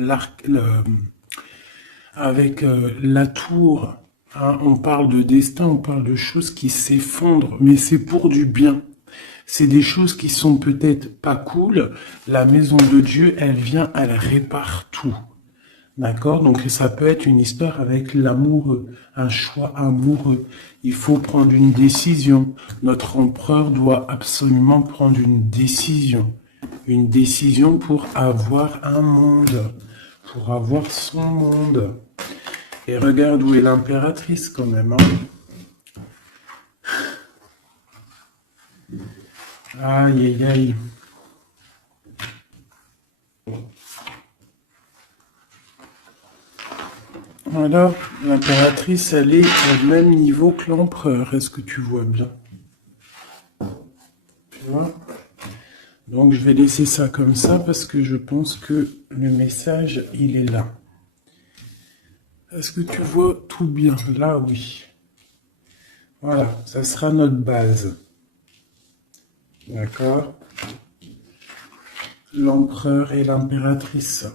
la tour, hein, on parle de destin, on parle de choses qui s'effondrent, mais c'est pour du bien. C'est des choses qui sont peut-être pas cool. La maison de Dieu, elle vient, elle répare tout. D'accord? Donc ça peut être une histoire avec l'amoureux, un choix amoureux. Il faut prendre une décision. Notre empereur doit absolument prendre une décision. Une décision pour avoir un monde, pour avoir son monde. Et regarde où est l'impératrice quand même. Hein? Aïe, aïe, aïe. Alors, l'impératrice, elle est au même niveau que l'empereur. Est-ce que tu vois bien? Tu vois? Donc, je vais laisser ça comme ça parce que je pense que le message, il est là. Est-ce que tu vois tout bien? Là, oui. Voilà, ça sera notre base. D'accord? L'empereur et l'impératrice.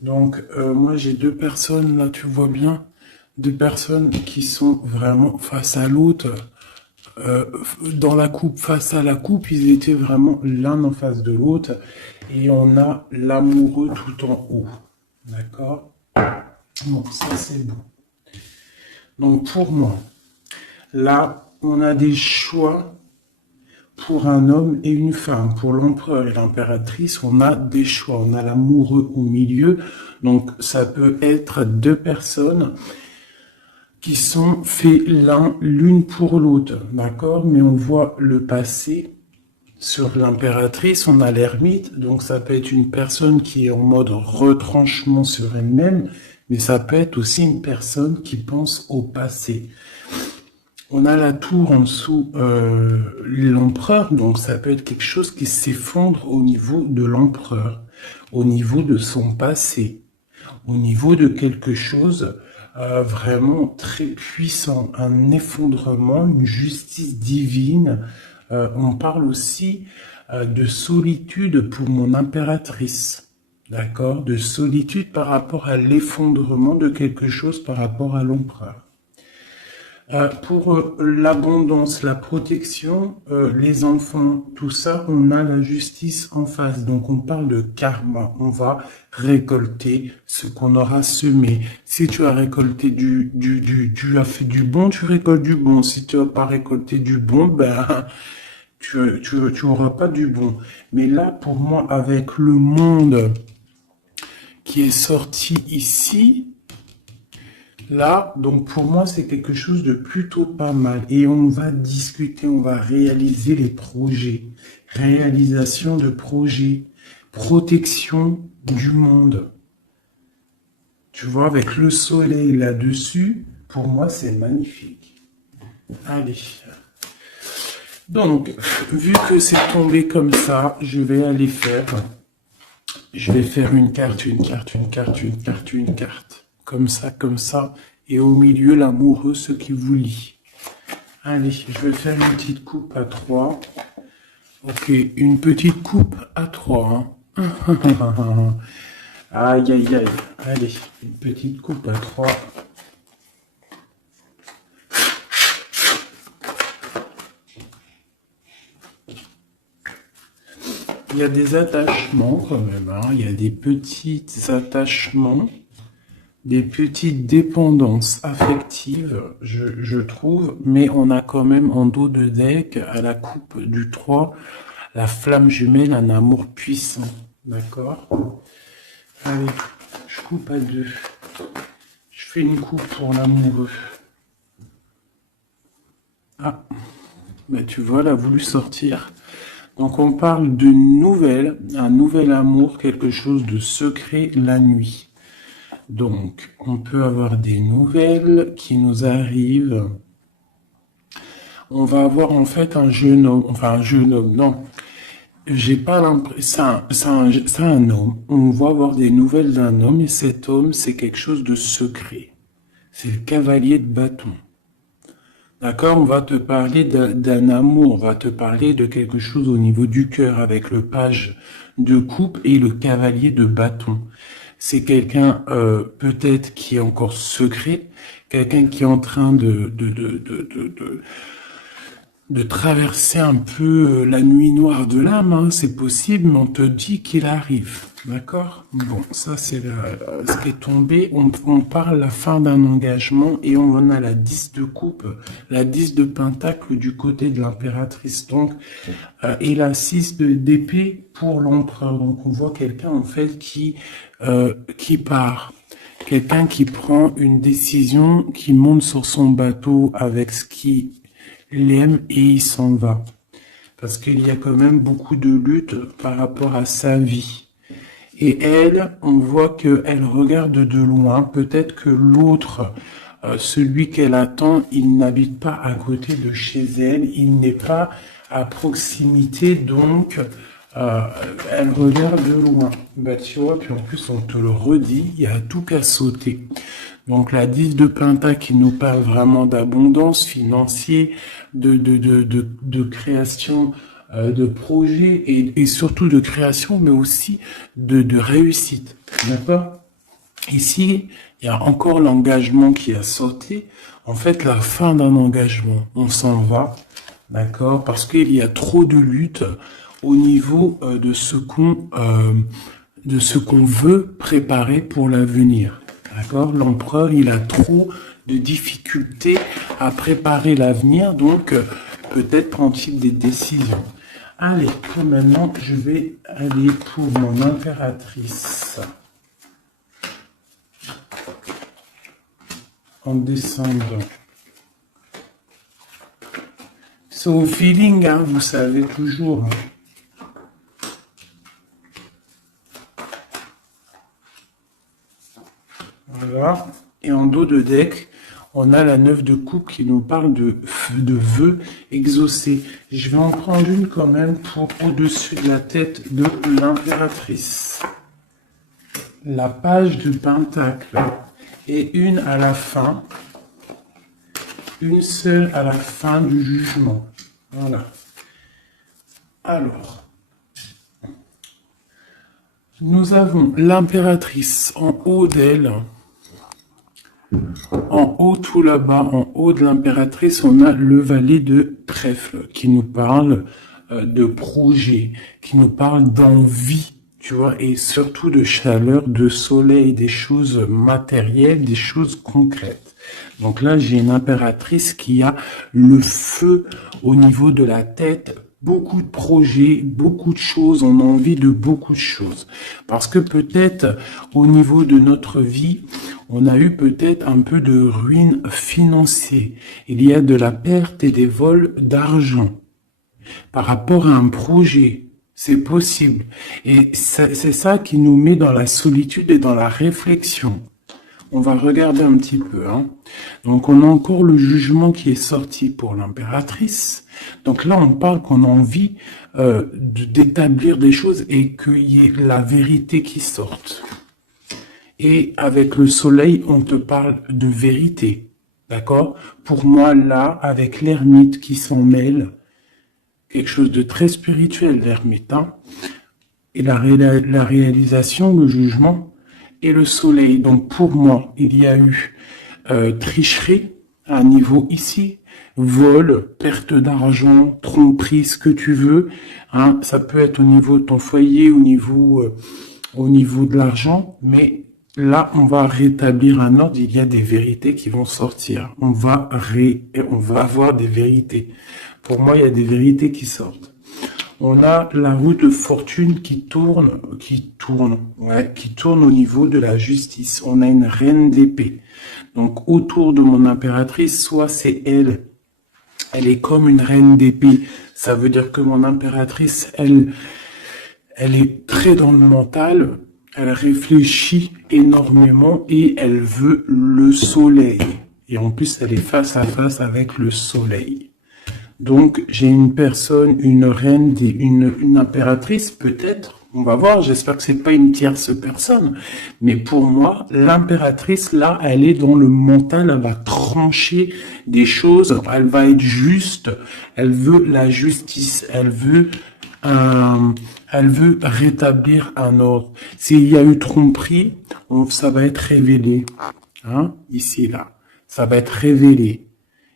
Donc, moi, j'ai deux personnes, là, tu vois bien, deux personnes qui sont vraiment face à l'autre. Dans la coupe, face à la coupe, ils étaient vraiment l'un en face de l'autre. Et on a l'amoureux tout en haut. D'accord? Bon, ça, c'est bon. Donc, pour moi, là, on a des choix pour un homme et une femme. Pour l'empereur et l'impératrice, on a des choix. On a l'amoureux au milieu. Donc, ça peut être deux personnes qui sont faits l'une pour l'autre. D'accord? Mais on voit le passé. Sur l'impératrice, on a l'ermite. Donc, ça peut être une personne qui est en mode retranchement sur elle-même. Mais ça peut être aussi une personne qui pense au passé. On a la tour en dessous, l'empereur, donc ça peut être quelque chose qui s'effondre au niveau de l'empereur, au niveau de son passé, au niveau de quelque chose vraiment très puissant, un effondrement, une justice divine. On parle aussi de solitude pour mon impératrice, d'accord, de solitude par rapport à l'effondrement de quelque chose par rapport à l'empereur. Pour l'abondance, la protection, les enfants, tout ça, on a la justice en face. Donc on parle de karma. On va récolter ce qu'on aura semé. Si tu as récolté tu as fait du bon, tu récoltes du bon. Si tu n'as pas récolté du bon, ben tu auras pas du bon. Mais là, pour moi, avec le monde qui est sorti ici, là, donc pour moi, c'est quelque chose de plutôt pas mal. Et on va discuter, on va réaliser les projets. Réalisation de projets. Protection du monde. Tu vois, avec le soleil là-dessus, pour moi, c'est magnifique. Allez. Donc, vu que c'est tombé comme ça, je vais aller faire... Je vais faire une carte, une carte, une carte, une carte, une carte. Comme ça, et au milieu, l'amoureux, ce qui vous lie. Allez, je vais faire une petite coupe à 3. Ok, une petite coupe à 3. Hein. Aïe, aïe, aïe. Allez, une petite coupe à 3. Il y a des attachements quand même, hein. Il y a des petits attachements. Des petites dépendances affectives, je trouve, mais on a quand même en dos de deck, à la coupe du 3, la flamme jumelle, un amour puissant. D'accord? Allez, je coupe à 2. Je fais une coupe pour l'amoureux. Ah, ben tu vois, elle a voulu sortir. Donc on parle d'une nouvelle, un nouvel amour, quelque chose de secret la nuit. Donc, on peut avoir des nouvelles qui nous arrivent. On va avoir en fait un jeune homme, non. J'ai pas l'impression, c'est un homme. On va avoir des nouvelles d'un homme et cet homme, c'est quelque chose de secret. C'est le cavalier de bâton. D'accord? On va te parler d'un amour, on va te parler de quelque chose au niveau du cœur avec le page de coupe et le cavalier de bâton. c'est quelqu'un peut-être qui est encore secret, quelqu'un qui est en train de traverser un peu la nuit noire de l'âme, hein, c'est possible, mais on te dit qu'il arrive, d'accord? Bon, ça c'est ce qui est tombé, on parle la fin d'un engagement et on en a la 10 de coupe, la 10 de pentacle du côté de l'impératrice, donc, et la 6 d'épée pour l'empereur, donc on voit quelqu'un en fait qui part. Quelqu'un qui prend une décision, qui monte sur son bateau avec ce qui l'aime et il s'en va. Parce qu'il y a quand même beaucoup de lutte par rapport à sa vie. Et elle, on voit qu'elle regarde de loin. Peut-être que l'autre, celui qu'elle attend, il n'habite pas à côté de chez elle. Il n'est pas à proximité, donc elle regarde de loin. Bah tu vois, puis en plus on te le redit, il y a tout qu'à sauter. Donc la 10 de Pentacle qui nous parle vraiment d'abondance financière, de création de projets et surtout de création, mais aussi de réussite. D'accord? Ici, il y a encore l'engagement qui a sauté. En fait, la fin d'un engagement, on s'en va, d'accord? Parce qu'il y a trop de lutte au niveau de ce qu'on veut préparer pour l'avenir. D'accord? L'empereur, il a trop de difficultés à préparer l'avenir, donc peut-être prend-il des décisions. Allez, maintenant, je vais aller pour mon impératrice. En descendant. C'est au feeling, hein, vous savez toujours. Voilà. Et en dos de deck, on a la 9 de coupe qui nous parle de vœux exaucés. Je vais en prendre une quand même pour au-dessus de la tête de l'impératrice. La page de pentacle. Et une à la fin. Une seule à la fin du jugement. Voilà. Alors. Nous avons l'impératrice en haut d'elle. En haut, tout là-bas, en haut de l'impératrice, on a le valet de trèfle qui nous parle de projet, qui nous parle d'envie, tu vois, et surtout de chaleur, de soleil, des choses matérielles, des choses concrètes. Donc là, j'ai une impératrice qui a le feu au niveau de la tête, beaucoup de projets, beaucoup de choses, on a envie de beaucoup de choses. Parce que peut-être au niveau de notre vie, on a eu peut-être un peu de ruine financière. Il y a de la perte et des vols d'argent par rapport à un projet. C'est possible. Et c'est ça qui nous met dans la solitude et dans la réflexion. On va regarder un petit peu. Hein. Donc, on a encore le jugement qui est sorti pour l'impératrice. Donc là, on parle qu'on a envie d'établir des choses et qu'il y ait la vérité qui sorte. Et avec le soleil, on te parle de vérité. D'accord? Pour moi, là, avec l'ermite qui s'en mêle, quelque chose de très spirituel, l'ermite, hein, et la réalisation, le jugement, et le soleil. Donc pour moi, il y a eu tricherie à un niveau ici, vol, perte d'argent, tromperie, ce que tu veux. Hein, ça peut être au niveau de ton foyer, au niveau de l'argent, mais là, on va rétablir un ordre. Il y a des vérités qui vont sortir. On va avoir des vérités. Pour moi, il y a des vérités qui sortent. On a la roue de fortune qui tourne au niveau de la justice. On a une reine d'épée. Donc, autour de mon impératrice, soit c'est elle est comme une reine d'épée. Ça veut dire que mon impératrice, elle est très dans le mental. Elle réfléchit énormément et elle veut le soleil. Et en plus, elle est face à face avec le soleil. Donc, j'ai une personne, une reine, une impératrice, peut-être. On va voir, j'espère que c'est pas une tierce personne. Mais pour moi, l'impératrice, là, elle est dans le mental, elle va trancher des choses, elle va être juste, elle veut la justice, elle veut Elle veut rétablir un ordre. S'il y a eu tromperie, ça va être révélé. Hein? Ici, là. Ça va être révélé.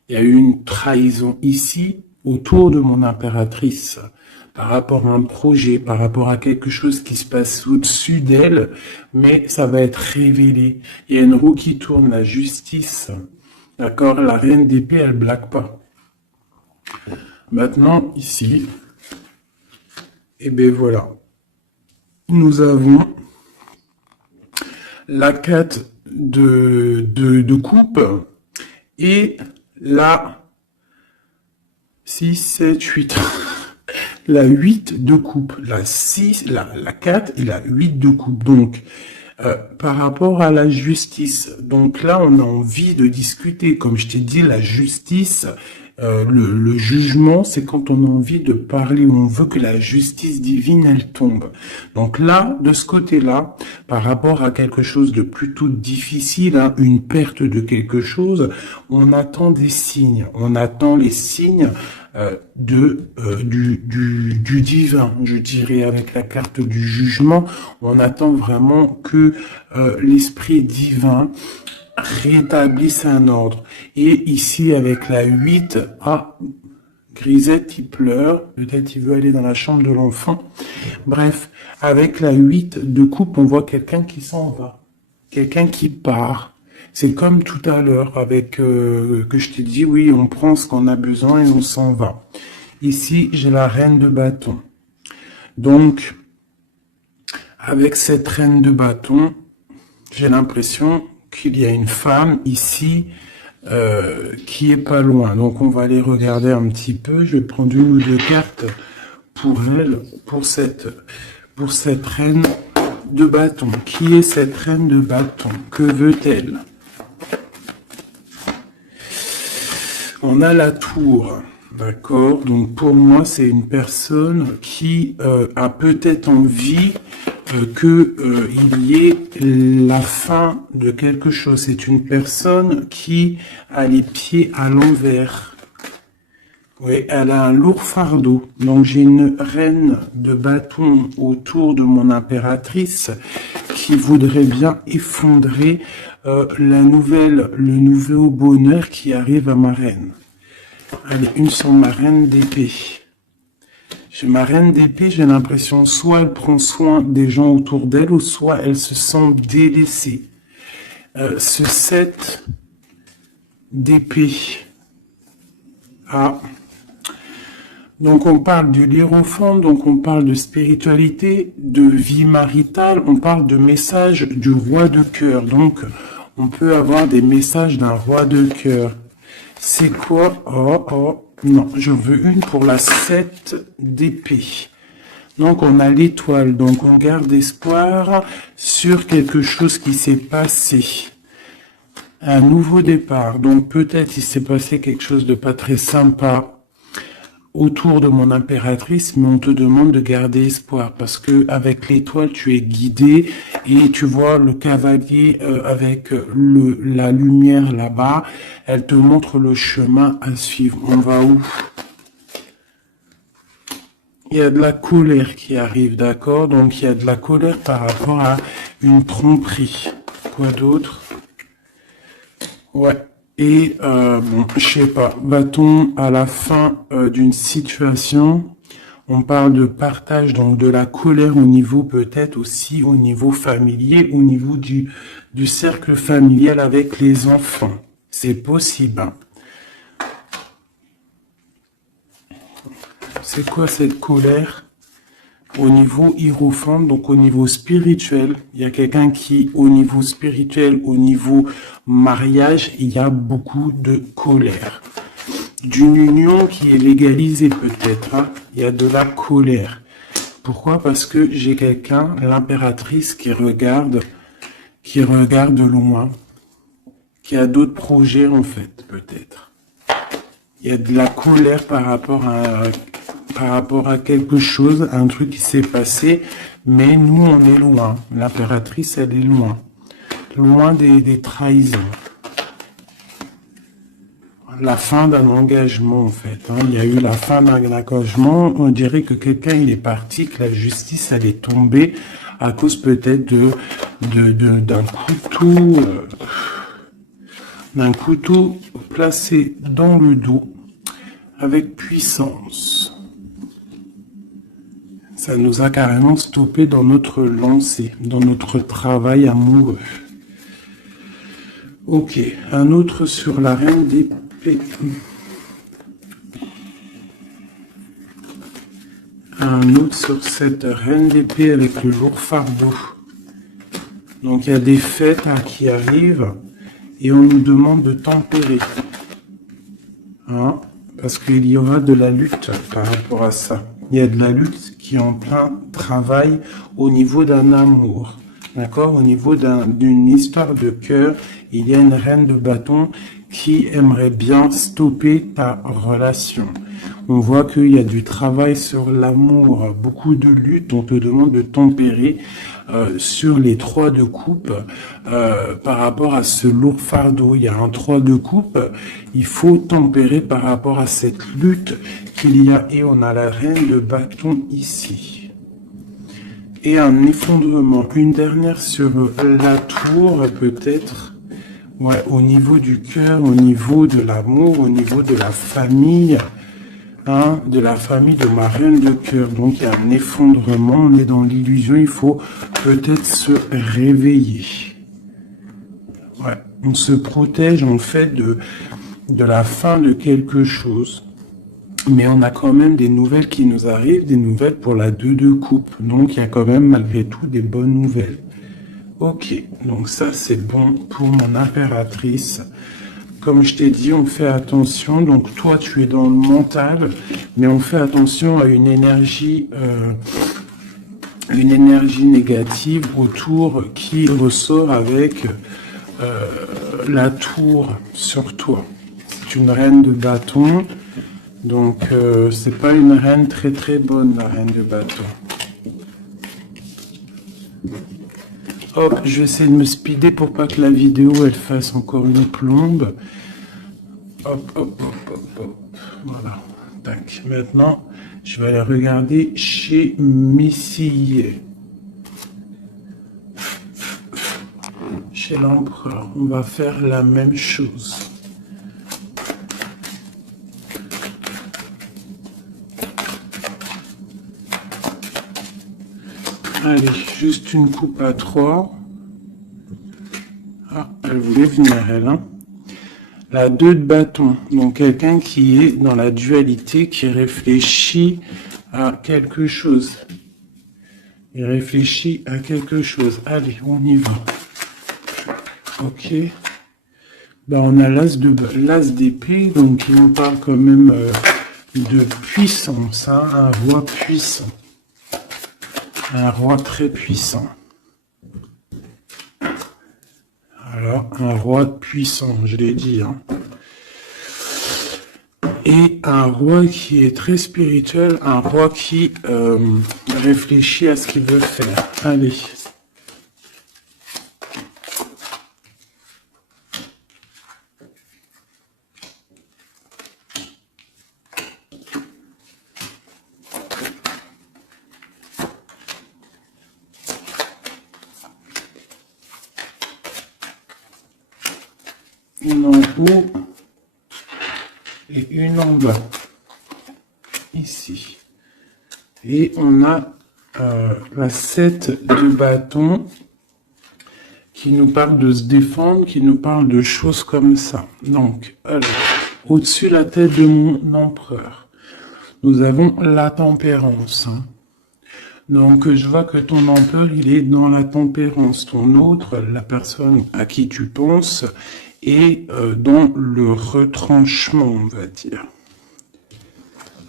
Il y a eu une trahison ici, autour de mon impératrice, par rapport à un projet, par rapport à quelque chose qui se passe au-dessus d'elle, mais ça va être révélé. Il y a une roue qui tourne, la justice. D'accord? La reine d'épée, elle blague pas. Maintenant, ici, et bien voilà. Nous avons la 4 de coupe et la 6, 7, 8. La 8 de coupe. La 6, la 4 et la 8 de coupe. Donc, par rapport à la justice, donc là, on a envie de discuter. Comme je t'ai dit, la justice, le jugement, c'est quand on a envie de parler, où on veut que la justice divine, elle tombe. Donc là, de ce côté-là, par rapport à quelque chose de plutôt difficile, hein, une perte de quelque chose, on attend des signes. On attend les signes du divin, je dirais, avec la carte du jugement. On attend vraiment que l'esprit divin rétablisse un ordre. Et ici, avec la 8, Grisette, il pleure. Peut-être il veut aller dans la chambre de l'enfant. Bref, avec la 8 de coupe, on voit quelqu'un qui s'en va. Quelqu'un qui part. C'est comme tout à l'heure avec que je t'ai dit, oui, on prend ce qu'on a besoin et on s'en va. Ici, j'ai la reine de bâton. Donc, avec cette reine de bâton, j'ai l'impression qu'il y a une femme ici qui est pas loin. Donc, on va aller regarder un petit peu. Je vais prendre une ou deux cartes pour elle, pour cette reine de bâton. Qui est cette reine de bâton? Que veut-elle? On a la tour, d'accord? Donc pour moi, c'est une personne qui a peut-être envie qu'il y ait la fin de quelque chose. C'est une personne qui a les pieds à l'envers. Oui, elle a un lourd fardeau. Donc j'ai une reine de bâton autour de mon impératrice qui voudrait bien effondrer le nouveau bonheur qui arrive à ma reine. Allez, une sur ma reine d'épée. J'ai ma reine d'épée, j'ai l'impression soit elle prend soin des gens autour d'elle, ou soit elle se sent délaissée. Ce 7 d'épée. Donc on parle du hiérophante, donc on parle de spiritualité, de vie maritale, on parle de message du roi de cœur. Donc on peut avoir des messages d'un roi de cœur. C'est quoi? Non, je veux une pour la 7 d'épée. Donc on a l'étoile, donc on garde espoir sur quelque chose qui s'est passé. Un nouveau départ, donc peut-être il s'est passé quelque chose de pas très sympa autour de mon impératrice, mais on te demande de garder espoir parce que avec l'étoile tu es guidé et tu vois le cavalier avec la lumière là-bas, elle te montre le chemin à suivre. On va où? Il y a de la colère qui arrive, d'accord? Donc il y a de la colère par rapport à une tromperie. Quoi d'autre? Ouais. Et, bon, je sais pas, bâton à la fin d'une situation, on parle de partage, donc de la colère au niveau peut-être aussi au niveau familier, au niveau du cercle familial avec les enfants. C'est possible. C'est quoi cette colère? Au niveau hiérophante, donc au niveau spirituel, il y a quelqu'un qui, au niveau spirituel, au niveau mariage, il y a beaucoup de colère. D'une union qui est légalisée peut-être, hein, il y a de la colère. Pourquoi? Parce que j'ai quelqu'un, l'impératrice, qui regarde loin, qui a d'autres projets en fait, peut-être. Il y a de la colère par rapport à quelque chose, un truc qui s'est passé, mais nous, on est loin. L'impératrice, elle est loin. Loin des trahisons. la fin d'un engagement, en fait. Hein. Il y a eu la fin d'un engagement. On dirait que quelqu'un, il est parti, que la justice, elle est tombée à cause peut-être d'un couteau placé dans le dos avec puissance. Ça nous a carrément stoppé dans notre lancée, dans notre travail amoureux. Ok, un autre sur la reine d'épée. Un autre sur cette reine d'épée avec le lourd fardeau. Donc il y a des fêtes qui arrivent et on nous demande de tempérer. Hein, parce qu'il y aura de la lutte par rapport à ça. Il y a de la lutte qui est en plein travail au niveau d'un amour. D'accord? Au niveau d'une histoire de cœur, il y a une reine de bâton qui aimerait bien stopper ta relation. On voit qu'il y a du travail sur l'amour, beaucoup de lutte. On te demande de tempérer sur les 3 de coupe par rapport à ce lourd fardeau. Il y a un 3 de coupe. Il faut tempérer par rapport à cette lutte qu'il y a. Et on a la reine de bâton ici. Et un effondrement. Une dernière sur la tour, peut-être. Ouais, au niveau du cœur, au niveau de l'amour, au niveau de la famille. Hein, de la famille de ma reine de cœur. Donc, il y a un effondrement. On est dans l'illusion. Il faut peut-être se réveiller. Ouais, on se protège, en fait, de la fin de quelque chose. Mais on a quand même des nouvelles qui nous arrivent, des nouvelles pour la 2 de coupe. Donc, il y a quand même, malgré tout, des bonnes nouvelles. Ok, donc ça, c'est bon pour mon impératrice. Comme je t'ai dit, on fait attention. Donc, toi, tu es dans le mental, mais on fait attention à une énergie négative autour qui ressort avec la tour sur toi. C'est une reine de bâton. Donc, c'est pas une reine très très bonne, la reine de bâton. Hop, je vais essayer de me speeder pour pas que la vidéo, elle fasse encore une plombe. Hop, hop, hop, hop, hop. Voilà. Tac. Maintenant, je vais aller regarder chez Messie. Chez l'empereur, on va faire la même chose. Allez, juste une coupe à 3. Ah, elle voulait venir, elle. Hein. La 2 de bâton. Donc, quelqu'un qui est dans la dualité, qui réfléchit à quelque chose. Il réfléchit à quelque chose. Allez, on y va. Ok. Ben, on a l'as d'épée, donc il nous parle quand même de puissance. Hein, un roi puissant. Un roi très puissant. Alors, un roi puissant, je l'ai dit. Hein. Et un roi qui est très spirituel, un roi qui réfléchit à ce qu'il veut faire. Allez. Une en haut et une en bas, ici. Et on a la 7 de bâton qui nous parle de se défendre, qui nous parle de choses comme ça. Donc, alors, au-dessus de la tête de mon empereur, nous avons la tempérance. Hein. Donc, je vois que ton empereur, il est dans la tempérance. Ton autre, la personne à qui tu penses, et dans le retranchement, on va dire.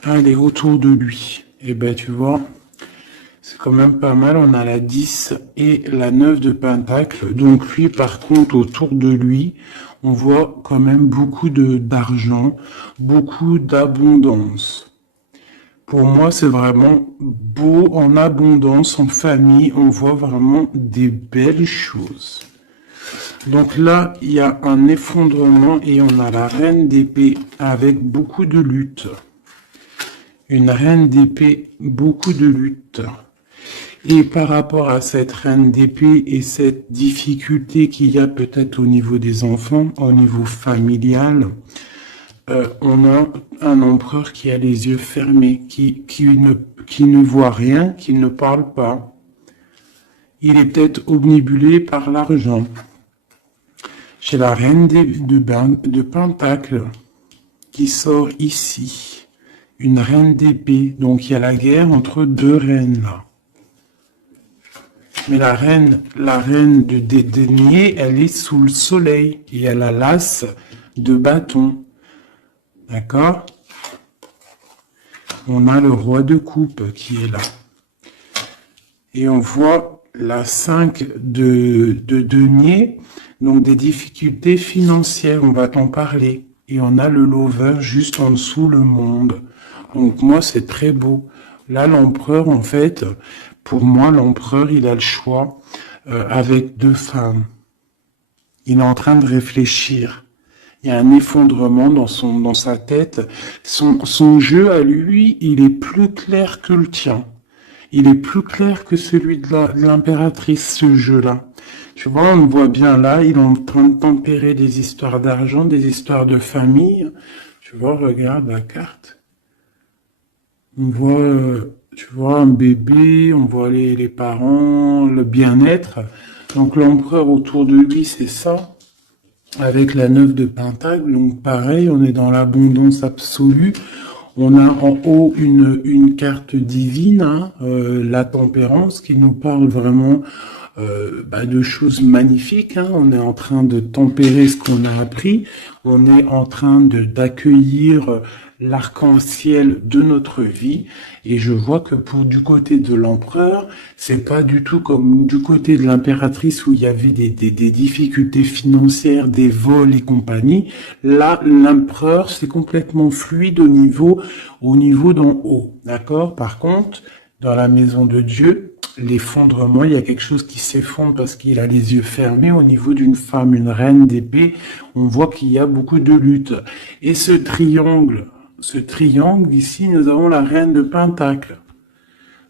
Allez, autour de lui. Et ben, tu vois, c'est quand même pas mal. On a la 10 et la 9 de pentacle. Donc, lui, par contre, autour de lui, on voit quand même beaucoup d'argent, beaucoup d'abondance. Pour moi, c'est vraiment beau, en abondance, en famille. On voit vraiment des belles choses. Donc là, il y a un effondrement et on a la reine d'épée avec beaucoup de lutte. Une reine d'épée, beaucoup de lutte. Et par rapport à cette reine d'épée et cette difficulté qu'il y a peut-être au niveau des enfants, au niveau familial, on a un empereur qui a les yeux fermés, qui ne voit rien, qui ne parle pas. Il est peut-être omnibulé par l'argent. J'ai la reine de Pentacle qui sort ici. Une reine d'épée. Donc il y a la guerre entre deux reines là. Mais la reine de denier, elle est sous le soleil. Et elle a l'as de bâton. D'accord? On a le roi de coupe qui est là. Et on voit la 5 de denier, donc des difficultés financières, on va t'en parler. Et on a le lover juste en dessous, le monde. Donc moi, c'est très beau. Là, l'empereur, en fait, pour moi, l'empereur, il a le choix avec deux femmes. Il est en train de réfléchir. Il y a un effondrement dans sa tête. Son jeu à lui, il est plus clair que le tien. Il est plus clair que celui de l'impératrice, ce jeu-là. Tu vois, on le voit bien là, il est en train de tempérer des histoires d'argent, des histoires de famille. Tu vois, regarde la carte. On voit, tu vois, un bébé, on voit les parents, le bien-être. Donc l'empereur autour de lui, c'est ça. Avec la 9 de Pentacle, donc pareil, on est dans l'abondance absolue. On a en haut une carte divine, hein, la tempérance, qui nous parle vraiment de choses magnifiques. Hein. On est en train de tempérer ce qu'on a appris. On est en train d'accueillir l'arc-en-ciel de notre vie. Et je vois que du côté de l'empereur, c'est pas du tout comme du côté de l'impératrice où il y avait des difficultés financières, des vols et compagnie. Là, l'empereur, c'est complètement fluide au niveau d'en haut. D'accord? Par contre, dans la maison de Dieu, l'effondrement, il y a quelque chose qui s'effondre parce qu'il a les yeux fermés au niveau d'une femme, une reine d'épée. On voit qu'il y a beaucoup de lutte. Et ce triangle ici, nous avons la reine de Pentacle.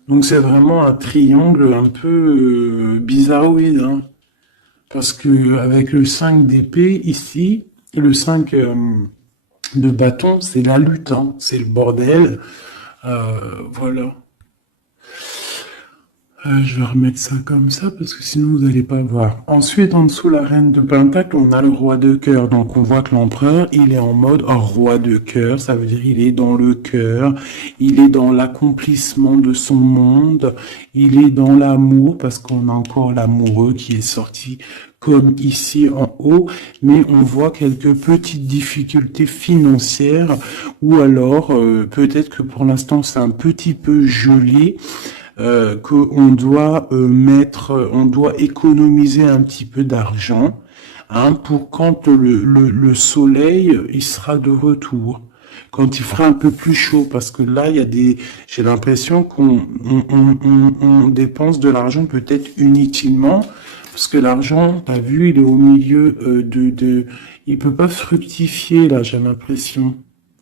Donc c'est vraiment un triangle un peu bizarroïde, hein. Parce que avec le 5 d'épée ici, et le 5 de bâton, c'est la lutte, hein. C'est le bordel. Voilà. Je vais remettre ça comme ça parce que sinon vous n'allez pas voir. Ensuite, en dessous la reine de Pentacle, on a le roi de cœur. Donc on voit que l'empereur, il est en mode roi de cœur. Ça veut dire il est dans le cœur, il est dans l'accomplissement de son monde, il est dans l'amour parce qu'on a encore l'amoureux qui est sorti comme ici en haut, mais on voit quelques petites difficultés financières ou alors peut-être que pour l'instant c'est un petit peu gelé. Qu'on doit on doit économiser un petit peu d'argent, hein, pour quand le soleil il sera de retour, quand il fera un peu plus chaud, parce que là j'ai l'impression qu'on dépense de l'argent peut-être inutilement, parce que l'argent, t'as vu, il est au milieu il peut pas fructifier là, j'ai l'impression,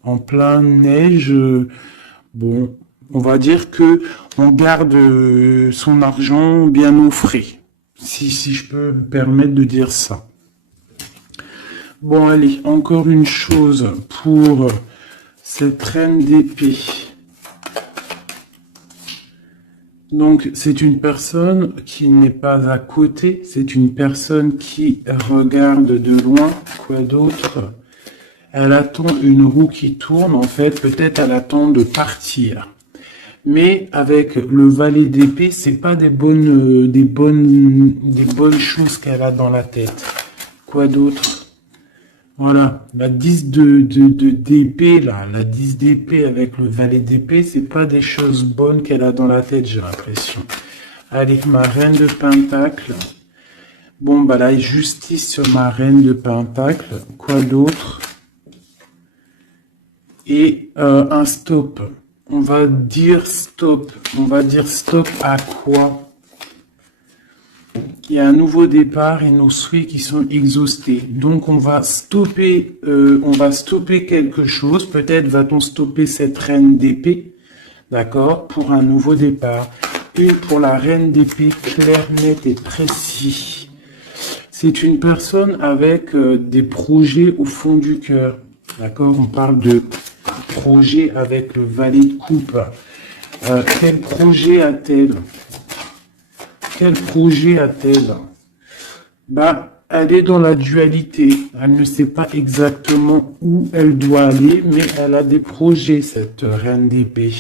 en plein neige, bon. On va dire que on garde son argent bien au frais, si je peux me permettre de dire ça. Bon, allez, encore une chose pour cette reine d'épée. Donc, c'est une personne qui n'est pas à côté, c'est une personne qui regarde de loin. Quoi d'autre? Elle attend une roue qui tourne, en fait, peut-être elle attend de partir. Mais avec le valet d'épée, c'est pas des bonnes choses qu'elle a dans la tête. Quoi d'autre? Voilà, la 10 d'épée là, la 10 d'épée avec le valet d'épée, c'est pas des choses bonnes qu'elle a dans la tête, j'ai l'impression. Allez, ma reine de Pentacle. Bon, bah la justice sur ma reine de Pentacle. Quoi d'autre? Et un stop. On va dire stop. On va dire stop à quoi? Il y a un nouveau départ et nos souhaits qui sont exhaustés. Donc on va stopper quelque chose. Peut-être va-t-on stopper cette reine d'épée, d'accord, pour un nouveau départ. Une pour la reine d'épée, clair, net et précis. C'est une personne avec des projets au fond du cœur, d'accord. On parle de projet avec le valet de coupe. Quel projet a-t-elle? Quel projet a-t-elle? Bah, elle est dans la dualité. Elle ne sait pas exactement où elle doit aller, mais elle a des projets, cette reine d'épée.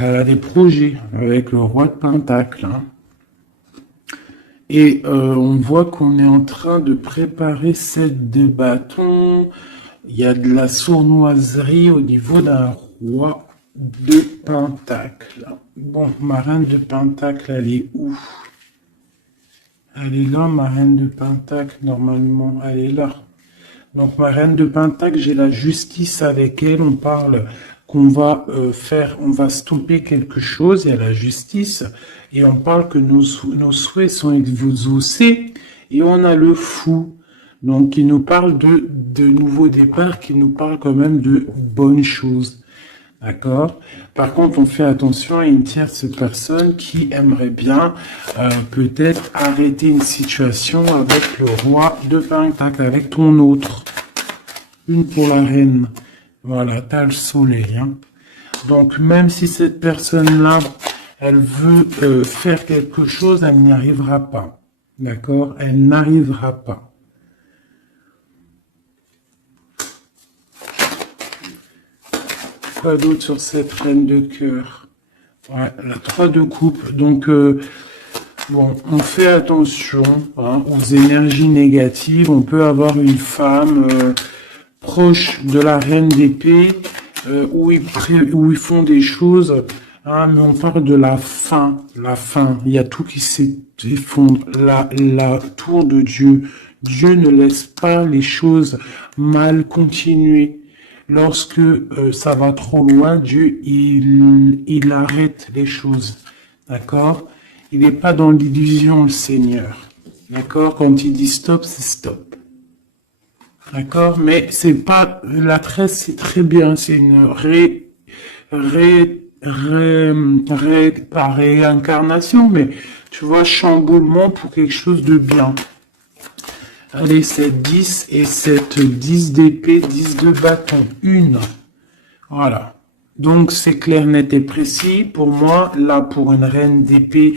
Elle a des projets avec le roi de Pentacle. Hein. Et on voit qu'on est en train de préparer cette de bâton. Il y a de la sournoiserie au niveau d'un roi de Pentacle. Bon, ma reine de Pentacle, elle est où? Elle est là, ma reine de Pentacle, normalement, elle est là. Donc, ma reine de Pentacle, j'ai la justice avec elle. On parle qu'on va on va stopper quelque chose, il y a la justice. Et on parle que nos souhaits sont exaucés. Et on a le fou. Donc, il nous parle de nouveaux départs, qui nous parle quand même de bonnes choses. D'accord. Par contre, on fait attention à une tierce personne qui aimerait bien peut-être arrêter une situation avec le roi de Pentacle, avec ton autre. Une pour la reine. Voilà, t'as le soleil. Hein. Donc, même si cette personne-là, elle veut faire quelque chose, elle n'y arrivera pas. D'accord. Elle n'arrivera pas. Quoi d'autre sur cette reine de cœur? Ouais, la 3 de coupe. Donc, bon, on fait attention hein, aux énergies négatives. On peut avoir une femme proche de la reine d'épée où ils font des choses. Hein, mais on parle de la fin. La fin. Il y a tout qui s'effondre. La tour de Dieu. Dieu ne laisse pas les choses mal continuer. Lorsque ça va trop loin, Dieu, il arrête les choses. D'accord? Il n'est pas dans l'illusion, le Seigneur. D'accord? Quand il dit stop, c'est stop. D'accord? Mais c'est pas, la tresse, c'est très bien. C'est une pas réincarnation, mais tu vois, chamboulement pour quelque chose de bien. Allez, c'est 10 et cette 10 d'épée, 10 de bâton, une. Voilà. Donc, c'est clair, net et précis. Pour moi, là, pour une reine d'épée,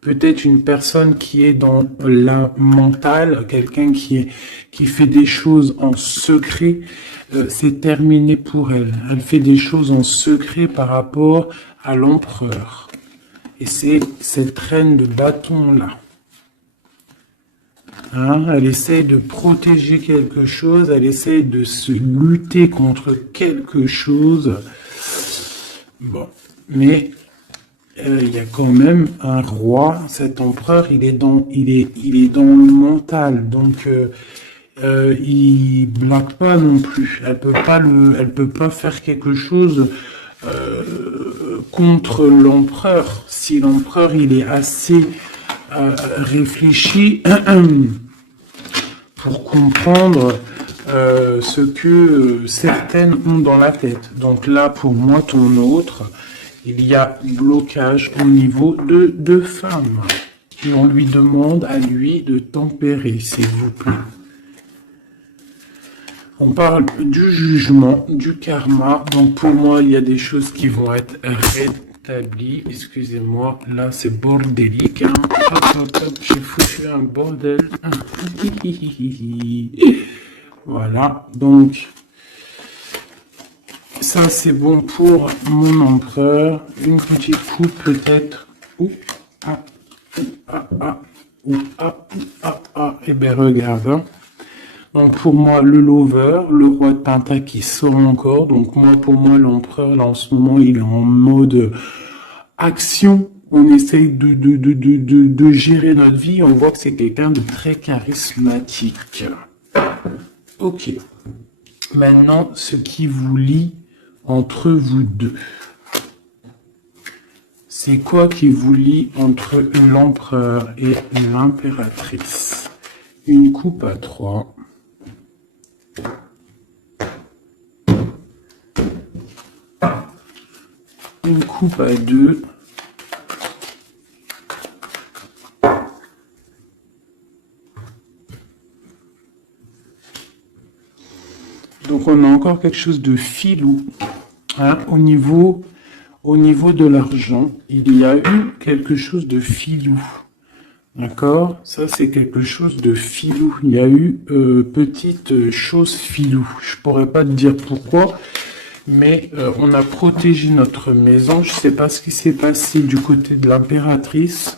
peut-être une personne qui est dans la mentale, quelqu'un qui fait des choses en secret, c'est terminé pour elle. Elle fait des choses en secret par rapport à l'empereur. Et c'est cette reine de bâton-là. Hein, elle essaie de protéger quelque chose, elle essaie de se lutter contre quelque chose. Bon, mais il y a quand même un roi, cet empereur, il est dans le mental, donc il blague pas non plus. Elle peut pas faire quelque chose contre l'empereur. Si l'empereur il est assez réfléchi pour comprendre ce que certaines ont dans la tête. Donc là, pour moi, ton autre, il y a blocage au niveau de deux femmes. Et on lui demande à lui de tempérer, s'il vous plaît. On parle du jugement, du karma. Donc pour moi, il y a des choses qui vont être rétablies. Excusez-moi, là c'est bordélique. Hein. Hop, j'ai foutu un bordel. Voilà, donc ça c'est bon pour mon empereur. Une petite coupe peut-être. Et ben regarde. Hein. Donc pour moi, le lover, le roi de Pentacle qui sort encore. Donc pour moi, l'empereur, là en ce moment, il est en mode action. On essaye de gérer notre vie. On voit que c'est quelqu'un de très charismatique. Ok. Maintenant, ce qui vous lie entre vous deux. C'est quoi qui vous lie entre l'empereur et l'impératrice? Une coupe à 3. Une coupe à 2. Donc on a encore quelque chose de filou. Hein, au niveau de l'argent, il y a eu quelque chose de filou. D'accord? Ça, c'est quelque chose de filou. Il y a eu petite chose filou. Je pourrais pas te dire pourquoi, mais on a protégé notre maison. Je sais pas ce qui s'est passé du côté de l'impératrice.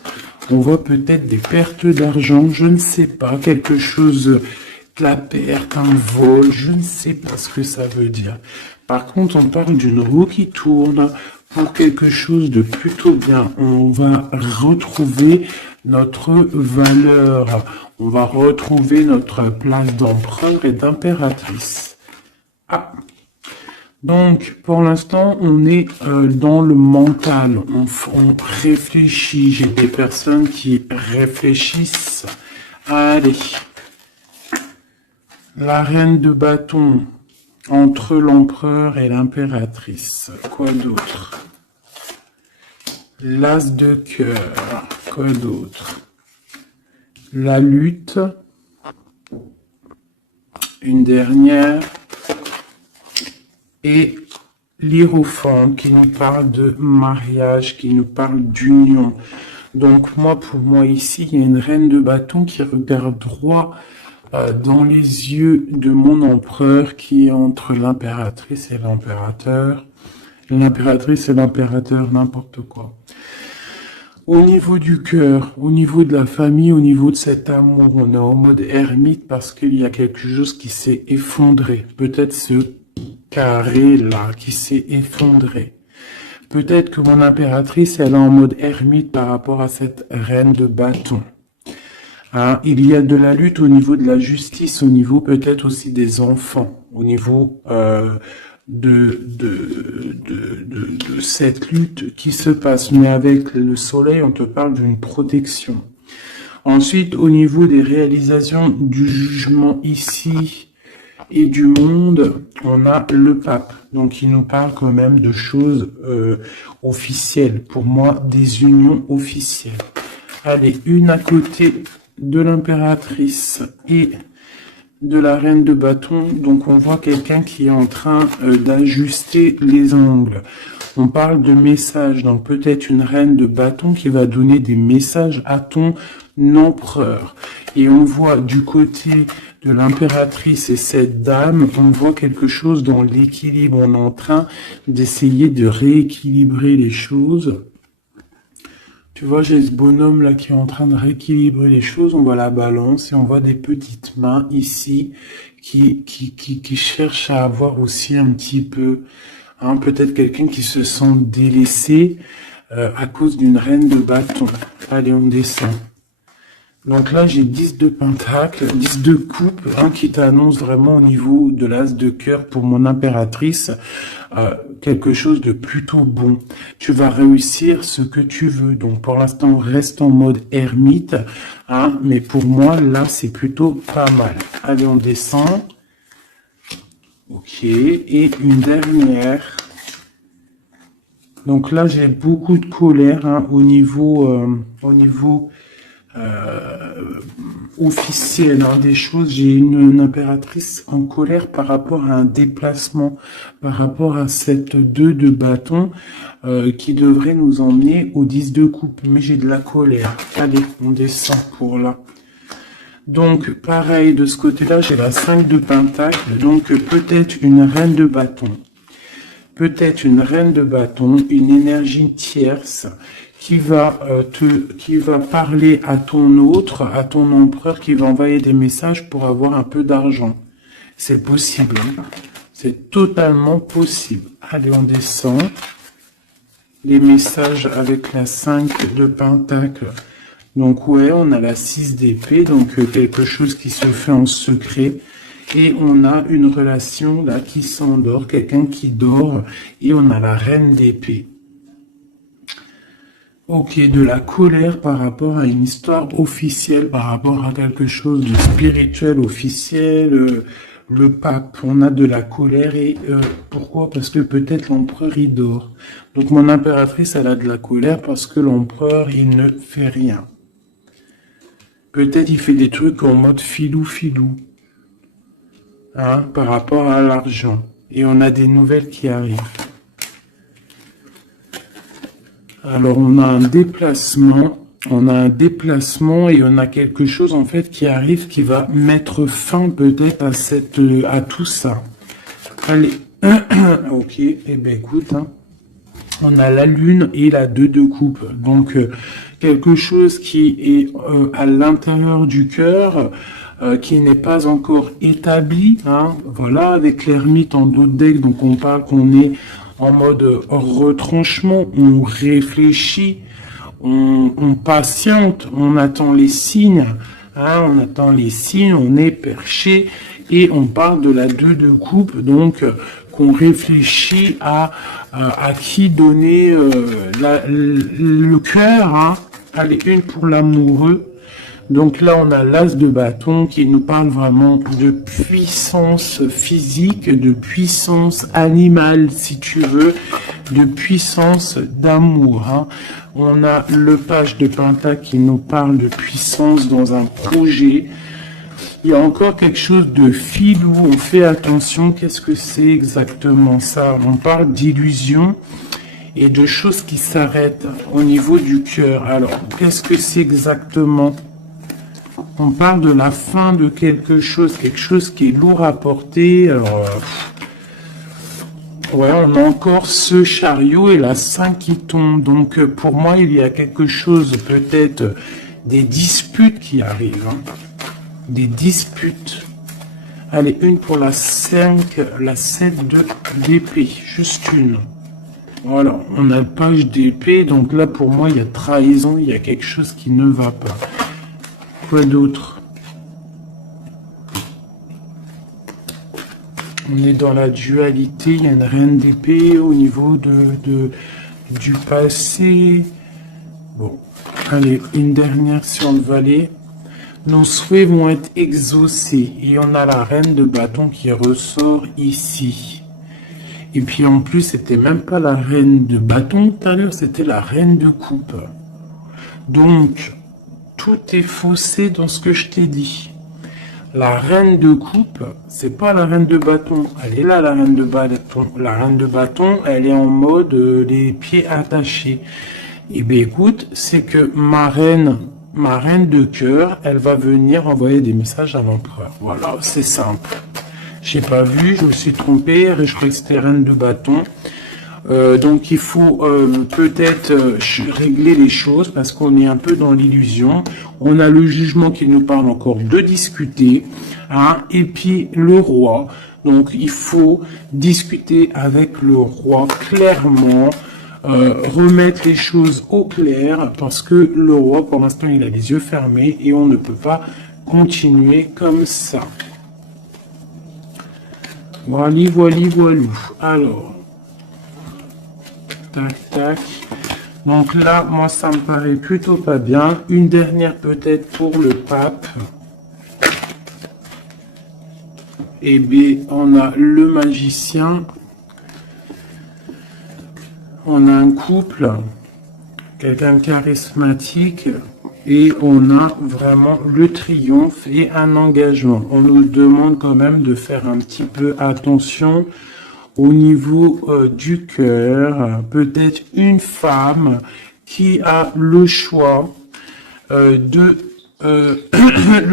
On voit peut-être des pertes d'argent. Je ne sais pas. Quelque chose, de la perte, un vol. Je ne sais pas ce que ça veut dire. Par contre, on parle d'une roue qui tourne pour quelque chose de plutôt bien. On va retrouver notre valeur. On va retrouver notre place d'empereur et d'impératrice. Ah. Donc, pour l'instant, on est dans le mental. On réfléchit. J'ai des personnes qui réfléchissent. Allez. La reine de bâton. Entre l'empereur et l'impératrice. Quoi d'autre? L'as de cœur. Quoi d'autre? La lutte. Une dernière. Et l'hiérophante qui nous parle de mariage, qui nous parle d'union. Donc pour moi ici, il y a une reine de bâton qui regarde droit dans les yeux de mon empereur qui est entre l'impératrice et l'impérateur. L'impératrice et l'impérateur, n'importe quoi. Au niveau du cœur, au niveau de la famille, au niveau de cet amour, on est en mode ermite parce qu'il y a quelque chose qui s'est effondré. Peut-être ce carré là qui s'est effondré. Peut-être que mon impératrice, elle est en mode ermite par rapport à cette reine de bâton. Hein, il y a de la lutte au niveau de la justice, au niveau peut-être aussi des enfants, au niveau de cette lutte qui se passe. Mais avec le soleil, on te parle d'une protection. Ensuite, au niveau des réalisations du jugement ici et du monde, on a le pape. Donc, il nous parle quand même de choses officielles. Pour moi, des unions officielles. Allez, une à côté de l'impératrice et de la reine de bâton. Donc on voit quelqu'un qui est en train d'ajuster les angles. On parle de messages, donc peut-être une reine de bâton qui va donner des messages à ton empereur. Et on voit du côté de l'impératrice et cette dame, on voit quelque chose dans l'équilibre. On est en train d'essayer de rééquilibrer les choses. Tu vois, j'ai ce bonhomme là qui est en train de rééquilibrer les choses. On voit la balance et on voit des petites mains ici qui cherchent à avoir aussi un petit peu, hein, peut-être quelqu'un qui se sent délaissé à cause d'une reine de bâton. Allez, on descend. Donc là, j'ai 10 de pentacle, 10 de coupe, hein, qui t'annonce vraiment au niveau de l'as de cœur pour mon impératrice, quelque chose de plutôt bon. Tu vas réussir ce que tu veux. Donc pour l'instant, reste en mode ermite, hein, mais pour moi, là, c'est plutôt pas mal. Allez, on descend. Ok, et une dernière. Donc là, j'ai beaucoup de colère, hein, au niveau officiel, hein, des choses. J'ai une impératrice en colère par rapport à un déplacement, par rapport à cette 2 de bâton qui devrait nous emmener au 10 de coupe. Mais j'ai de la colère. Allez, on descend pour là. Donc, pareil, de ce côté-là, j'ai la 5 de pentacle. Donc, peut-être une reine de bâton. Peut-être une reine de bâton, une énergie tierce qui va parler à ton autre, à ton empereur, qui va envoyer des messages pour avoir un peu d'argent. C'est possible, hein. C'est totalement possible. Allez, on descend. Les messages avec la 5 de pentacle. Donc ouais, on a la 6 d'épée, donc quelque chose qui se fait en secret. Et on a une relation là qui s'endort, quelqu'un qui dort, et on a la reine d'épée. Ok, de la colère par rapport à une histoire officielle, par rapport à quelque chose de spirituel officiel. Le pape, on a de la colère et pourquoi? Parce que peut-être l'empereur il dort. Donc mon impératrice, elle a de la colère parce que l'empereur il ne fait rien. Peut-être il fait des trucs en mode filou, hein, par rapport à l'argent. Et on a des nouvelles qui arrivent. Alors on a un déplacement et on a quelque chose en fait qui arrive qui va mettre fin peut-être à tout ça. Allez, ok, eh ben écoute, hein, on a la lune et la 2 de coupe, donc quelque chose qui est à l'intérieur du cœur. Qui n'est pas encore établi, hein, voilà, avec l'ermite en dos de deck, donc on parle qu'on est en mode retranchement, on réfléchit, on patiente, on attend les signes, hein, on attend les signes, on est perché, et on parle de la 2 de coupe, donc qu'on réfléchit à qui donner le cœur, hein. Allez, une pour l'amoureux. Donc là, on a l'as de bâton qui nous parle vraiment de puissance physique, de puissance animale, si tu veux, de puissance d'amour, hein. On a le page de pentacle qui nous parle de puissance dans un projet. Il y a encore quelque chose de filou, on fait attention, qu'est-ce que c'est exactement ça? On parle d'illusion et de choses qui s'arrêtent au niveau du cœur. Alors, qu'est-ce que c'est exactement? On parle de la fin de quelque chose qui est lourd à porter. Alors, ouais, on a encore ce chariot et la 5 qui tombe. Donc, pour moi, il y a quelque chose, peut-être, des disputes qui arrivent. Hein. Des disputes. Allez, une pour la 5, la 7 d'épée. Juste une. Voilà, on a le page d'épée. Donc là, pour moi, il y a trahison, il y a quelque chose qui ne va pas. Quoi d'autre? On est dans la dualité, il y a une reine d'épée au niveau du passé. Bon, allez, une dernière sur le valet. Nos souhaits vont être exaucés. Et on a la reine de bâton qui ressort ici. Et puis en plus, c'était même pas la reine de bâton tout à l'heure, c'était la reine de coupe. Donc, tout est faussé dans ce que je t'ai dit. La reine de coupe, c'est pas la reine de bâton. Elle est là, la reine de bâton. La reine de bâton, elle est en mode les pieds attachés. Et bien écoute, c'est que ma reine de cœur, elle va venir envoyer des messages à l'empereur. Voilà, c'est simple. J'ai pas vu, je me suis trompé, je croyais que c'était reine de bâton. Donc il faut peut-être régler les choses parce qu'on est un peu dans l'illusion. On a le jugement qui nous parle encore de discuter, hein, et puis le roi. Donc il faut discuter avec le roi clairement, remettre les choses au clair parce que le roi pour l'instant il a les yeux fermés et on ne peut pas continuer comme ça. Voilà, voilou. Alors. Tac, tac. Donc là, moi, ça me paraît plutôt pas bien. Une dernière peut-être pour le pape. Eh bien, on a le magicien. On a un couple. Quelqu'un de charismatique. Et on a vraiment le triomphe et un engagement. On nous demande quand même de faire un petit peu attention au niveau du cœur, peut-être une femme qui a le choix le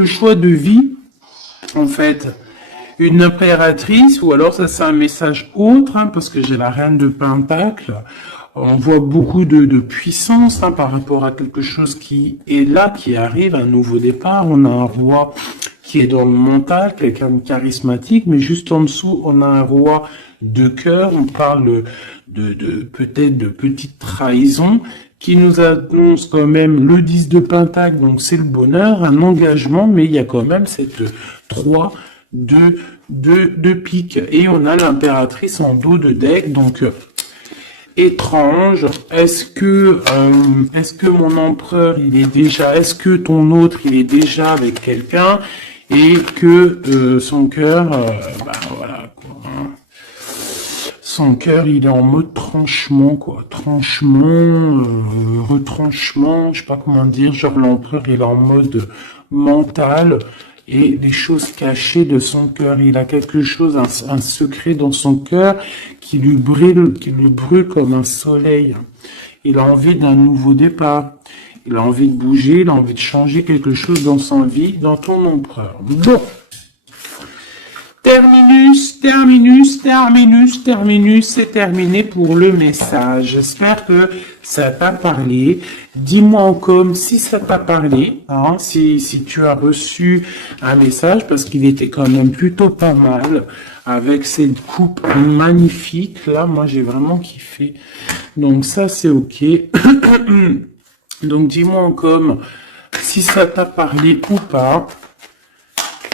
choix de vie, en fait, une impératrice, ou alors ça c'est un message autre, hein, parce que j'ai la reine de Pentacle. On voit beaucoup de puissance hein, par rapport à quelque chose qui est là, qui arrive, un nouveau départ. On a un roi qui est dans le mental, quelqu'un de charismatique, mais juste en dessous, on a un roi de cœur. On parle peut-être de petite trahison qui nous annonce quand même le 10 de Pentacle, donc c'est le bonheur, un engagement, mais il y a quand même cette 3 de pique. Et on a l'impératrice en dos de deck, donc étrange. Est-ce que mon empereur, est-ce que ton autre, il est déjà avec quelqu'un et que son cœur, voilà, quoi, hein. Son cœur, il est en mode tranchement, quoi. Tranchement, retranchement, je sais pas comment dire. Genre, l'empereur, il est en mode mental et les choses cachées de son cœur. Il a quelque chose, un secret dans son cœur qui lui brûle comme un soleil. Il a envie d'un nouveau départ. Il a envie de bouger, il a envie de changer quelque chose dans sa vie, dans ton empereur. Bon. Terminus, c'est terminé pour le message. J'espère que ça t'a parlé. Dis-moi en com si ça t'a parlé, hein, si tu as reçu un message, parce qu'il était quand même plutôt pas mal, avec cette coupe magnifique. Là, moi, j'ai vraiment kiffé. Donc ça, c'est ok. Donc dis-moi en com si ça t'a parlé ou pas.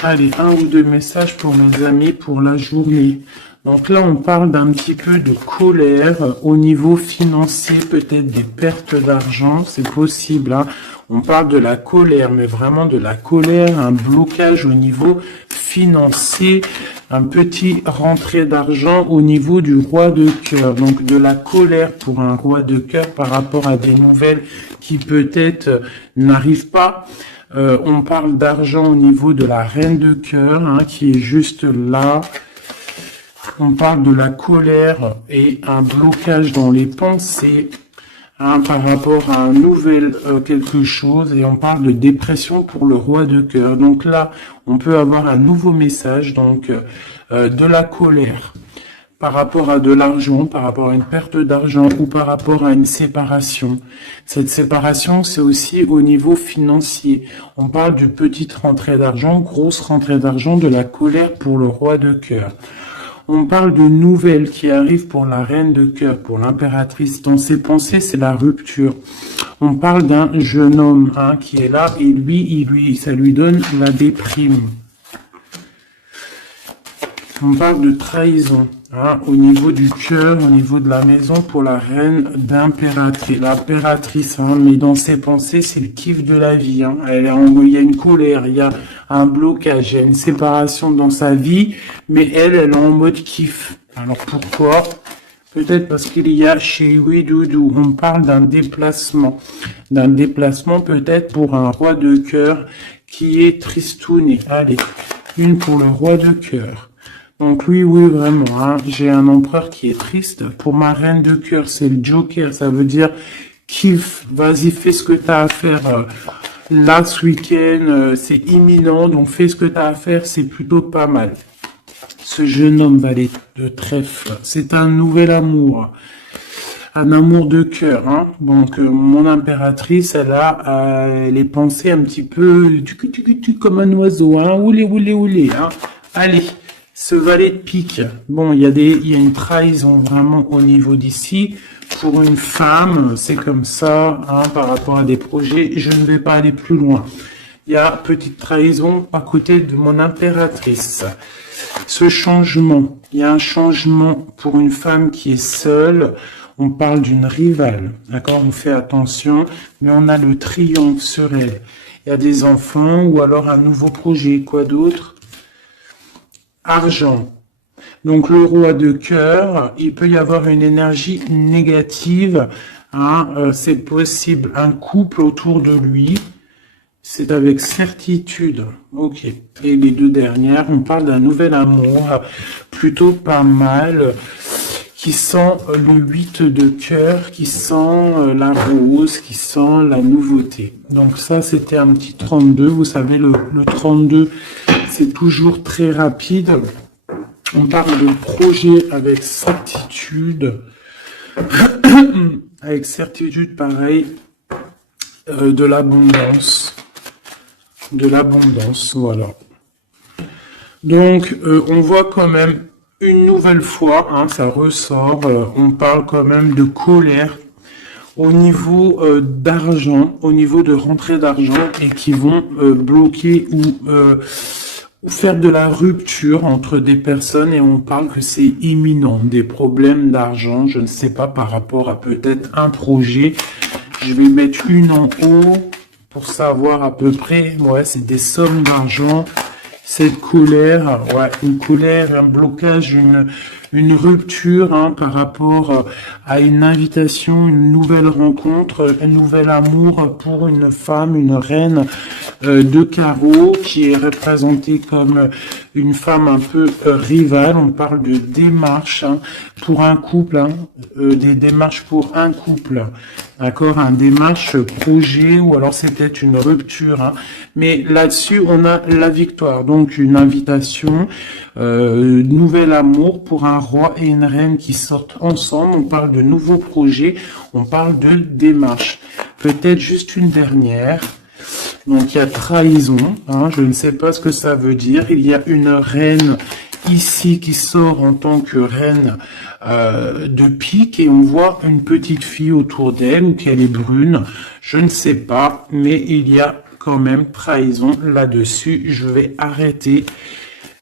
Allez, un ou deux messages pour mes amis pour la journée. Donc là, on parle d'un petit peu de colère au niveau financier, peut-être des pertes d'argent, c'est possible, hein. On parle de la colère, mais vraiment de la colère, un blocage au niveau financier, un petit rentrée d'argent au niveau du roi de cœur. Donc de la colère pour un roi de cœur par rapport à des nouvelles qui peut-être n'arrivent pas. On parle d'argent au niveau de la reine de cœur, hein, qui est juste là. On parle de la colère et un blocage dans les pensées, hein, par rapport à un nouvel quelque chose. Et on parle de dépression pour le roi de cœur. Donc là, on peut avoir un nouveau message, donc de la colère par rapport à de l'argent, par rapport à une perte d'argent ou par rapport à une séparation. Cette séparation, c'est aussi au niveau financier. On parle de petite rentrée d'argent, grosse rentrée d'argent, de la colère pour le roi de cœur. On parle de nouvelles qui arrivent pour la reine de cœur, pour l'impératrice. Dans ses pensées, c'est la rupture. On parle d'un jeune homme, hein, qui est là et ça lui donne la déprime. On parle de trahison, hein, au niveau du cœur, au niveau de la maison pour la reine d'impératrice. L'impératrice, hein, mais dans ses pensées, c'est le kiff de la vie. Hein. Il y a une colère, il y a un blocage, il y a une séparation dans sa vie, mais elle est en mode kiff. Alors pourquoi? Peut-être parce qu'il y a chez Ouidoudou, on parle d'un déplacement. D'un déplacement peut-être pour un roi de cœur qui est tristouné. Allez, une pour le roi de cœur. Donc oui, vraiment, hein, j'ai un empereur qui est triste. Pour ma reine de cœur, c'est le Joker, ça veut dire kiff, vas-y, fais ce que tu as à faire là ce week-end, c'est imminent, donc fais ce que tu as à faire, c'est plutôt pas mal. Ce jeune homme valet de trèfle, c'est un nouvel amour, un amour de cœur, hein. Donc mon impératrice, elle a les pensées un petit peu comme un oiseau, hein, oulé, hein. Allez. Ce valet de pique, bon, il y a une trahison vraiment au niveau d'ici. Pour une femme, c'est comme ça, hein, par rapport à des projets. Je ne vais pas aller plus loin. Il y a petite trahison à côté de mon impératrice. Ce changement, il y a un changement pour une femme qui est seule. On parle d'une rivale, d'accord? On fait attention, mais on a le triomphe sur elle. Il y a des enfants ou alors un nouveau projet. Quoi d'autre? Argent. Donc le roi de cœur, il peut y avoir une énergie négative, hein, c'est possible, un couple autour de lui, c'est avec certitude. Ok. Et les deux dernières, on parle d'un nouvel amour, plutôt pas mal, qui sent le 8 de cœur, qui sent la rose, qui sent la nouveauté. Donc ça, c'était un petit 32. Vous savez, le 32, c'est toujours très rapide. On parle de projet avec certitude. Avec certitude, pareil, de l'abondance. De l'abondance, voilà. Donc, on voit quand même une nouvelle fois, hein, ça ressort, on parle quand même de colère au niveau d'argent, au niveau de rentrée d'argent et qui vont bloquer ou ou faire de la rupture entre des personnes et on parle que c'est imminent, des problèmes d'argent, je ne sais pas, par rapport à peut-être un projet. Je vais mettre une en haut pour savoir à peu près, ouais, c'est des sommes d'argent. Cette colère, ouais, une colère, un blocage, une rupture hein, par rapport à une invitation, une nouvelle rencontre, un nouvel amour pour une femme, une reine de carreau qui est représentée comme une femme un peu rivale. On parle de démarches hein, pour un couple, hein, des démarches pour un couple. D'accord, un démarche projet ou alors c'était une rupture. Hein. Mais là-dessus, on a la victoire. Donc une invitation, nouvel amour pour un roi et une reine qui sortent ensemble. On parle de nouveaux projets, on parle de démarche. Peut-être juste une dernière. Donc il y a trahison, hein, je ne sais pas ce que ça veut dire. Il y a une reine ici qui sort en tant que reine de pique et on voit une petite fille autour d'elle ou qu'elle est brune, je ne sais pas, mais il y a quand même trahison là-dessus. Je vais arrêter